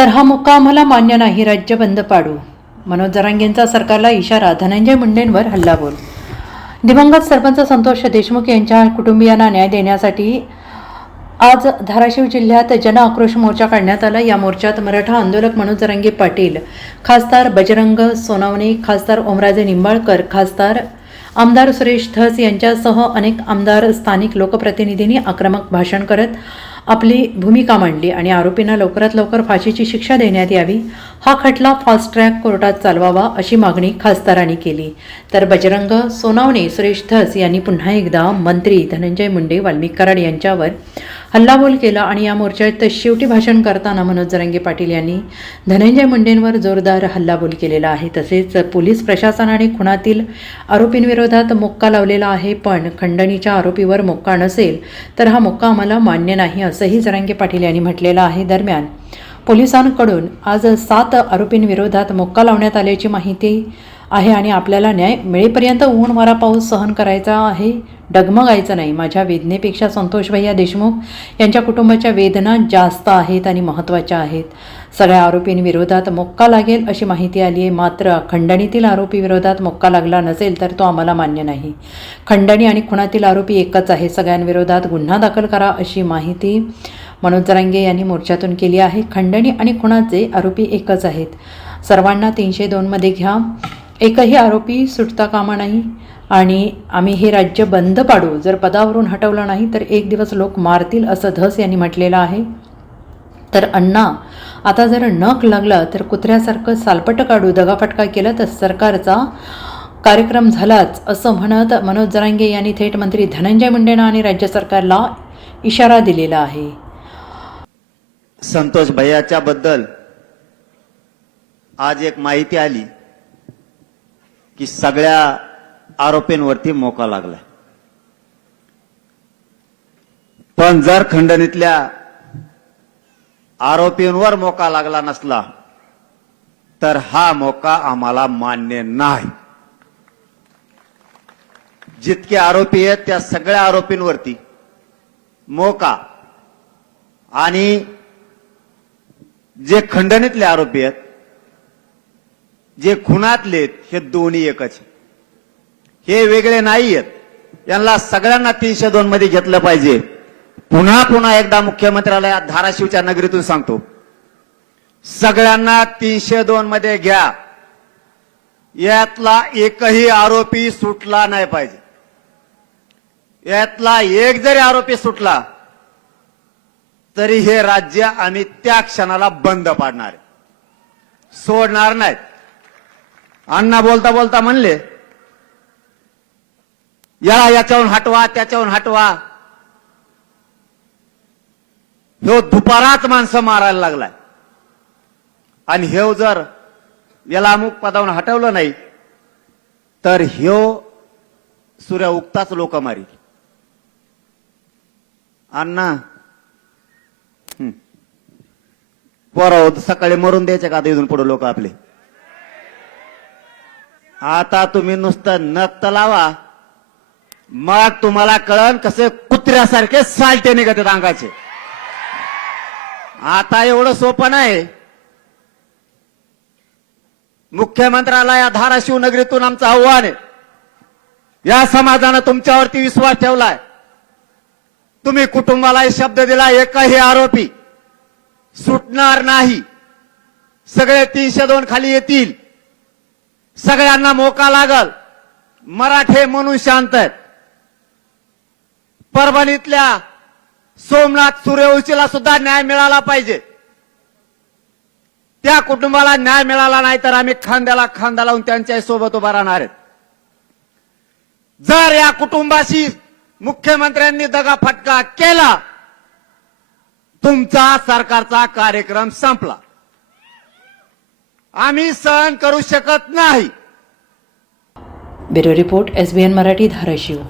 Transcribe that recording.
तर हा मुक्का आम्हाला मान्य नाही, राज्य बंद पाडू. मनोज जरांगेंचा सरकारला इशारा, धनंजय मुंडेंवर हल्लाबोल. दिवंगत सरपंच संतोष देशमुख यांच्या कुटुंबियांना न्याय देण्यासाठी आज धाराशिव जिल्ह्यात जन आक्रोश मोर्चा काढण्यात आला. या मोर्चात मराठा आंदोलक मनोज जरांगे पाटील, खासदार बजरंग सोनवणे, खासदार ओमराजे निंबाळकर, खासदार आमदार सुरेश धस यांच्यासह अनेक आमदार, स्थानिक लोकप्रतिनिधींनी आक्रमक भाषण करत आपली भूमिका मांडली आणि आरोपींना लवकरात लवकर फाशीची शिक्षा देण्यात यावी, हा खटला फास्ट ट्रॅक कोर्टात चालवावा अशी मागणी खासदारांनी केली. तर बजरंग सोनवणे, सुरेश धस यांनी पुन्हा एकदा मंत्री धनंजय मुंडे, वाल्मिक कराड यांच्यावर हल्लाबोल केला आणि या मोर्चात शेवटी भाषण करताना मनोज जरांगे पाटील यांनी धनंजय मुंडेंवर जोरदार हल्लाबोल केलेला आहे. तसेच पोलीस प्रशासनाने खुनातील आरोपींविरोधात मोक्का लावलेला आहे, पण खंडणीच्या आरोपीवर मोक्का नसेल तर हा मोक्का आम्हाला मान्य नाही असंही जरांगे पाटील यांनी म्हटलेलं आहे. दरम्यान पोलिसांकडून आज 7 आरोपींविरोधात मोक्का लावण्यात आल्याची माहिती आहे आणि आपल्याला न्याय मिळेपर्यंत ऊन वारा पाऊस सहन करायचा आहे, डगमगायचं नाही. माझ्या वेदनेपेक्षा संतोष भैया देशमुख यांच्या कुटुंबाच्या वेदना जास्त आहेत आणि महत्त्वाच्या आहेत. सगळ्या आरोपींविरोधात मोक्का लागेल अशी माहिती आली आहे, मात्र खंडणीतील आरोपीविरोधात मोक्का लागला नसेल तर तो आम्हाला मान्य नाही. खंडणी आणि खुनातील आरोपी एकच आहे, सगळ्यांविरोधात गुन्हा दाखल करा अशी माहिती मनोज जरांगे यांनी मोर्चातून केली आहे. खंडणी आणि खुनाचे आरोपी एकच आहेत, सर्वांना 302 मध्ये घ्या, एकही आरोपी सुटता कामा नाही आणि आम्ही हे राज्य बंद पाडू. जर पदावरून हटवलं नाही तर एक दिवस लोक मारतील असं धस यांनी म्हटलेलं आहे. तर अण्णा, आता जर नख लागला तर कुत्र्यासारखं सालपट काढू, दगाफटका केला तर सरकारचा कार्यक्रम झालाच असं म्हणत मनोज जरांगे यांनी थेट मंत्री धनंजय मुंडेंना आणि राज्य सरकारला इशारा दिलेला आहे. संतोष भैयाच्या बद्दल आज एक माहिती आली की सगळ्या आरोपींवरती मोका लागला, पण जर खंडणीतल्या आरोपींवर मोका लागला नसला तर हा मोका आम्हाला मान्य नाही. जितके आरोपी आहेत त्या सगळ्या आरोपींवरती मोका आणि जे खंडणीतले आरोपी आहेत, जे खुनातले आहेत, हे दोन्ही एकच, हे वेगळे नाही आहेत. यांना सगळ्यांना 302 मध्ये घेतलं पाहिजे. पुन्हा एकदा मुख्यमंत्र्याला धाराशिवच्या नगरीतून सांगतो, सगळ्यांना 302 मध्ये घ्या. यातला एकही आरोपी सुटला नाही पाहिजे. यातला एक जरी आरोपी सुटला तरी हे राज्य आम्ही त्या क्षणाला बंद पाडणार, सोडणार नाहीत. अण्णा बोलता बोलता म्हणले, याच्याहून हटवा, त्याच्याहून हटवा. ह्यो दुपारात माणसं मारायला लागलाय आणि ह्यो जर याला अमुक पदावून हटवलं नाही तर ह्यो सूर्य उगताच लोक मारी. अण्णा पोरं सकाळी मरून द्यायचे का इथून पुढे लोक आपले? आता तुम्ही नुसतं नक्त लावा, मग तुम्हाला कळन कसे कुत्र्यासारखे सालटे निघतात अंगाचे. आता एवढं सोपं नाही. मुख्यमंत्र्याला या धाराशिव नगरीतून आमचं आव्हान आहे, या समाजानं तुमच्यावरती विश्वास ठेवलाय. तुम्ही कुटुंबाला शब्द दिला, एकही आरोपी सुटणार नाही. सगळे 302 खाली येतील, सगळ्यांना मोका लागल. मराठे म्हणून शांत आहेत. परभणीतल्या सोमनाथ सूर्यवंशीला सुद्धा न्याय मिळाला पाहिजे. त्या कुटुंबाला न्याय मिळाला नाही तर आम्ही खांद्याला खांदा लावून त्यांच्या सोबत उभा राहणार आहेत. जर या कुटुंबाशी मुख्यमंत्र्यांनी दगाफटका केला, तुमचा सरकारचा कार्यक्रम संपला. आम्ही सहन करू शकत नाही. Bureau report, SBN Marathi, Dharashiv.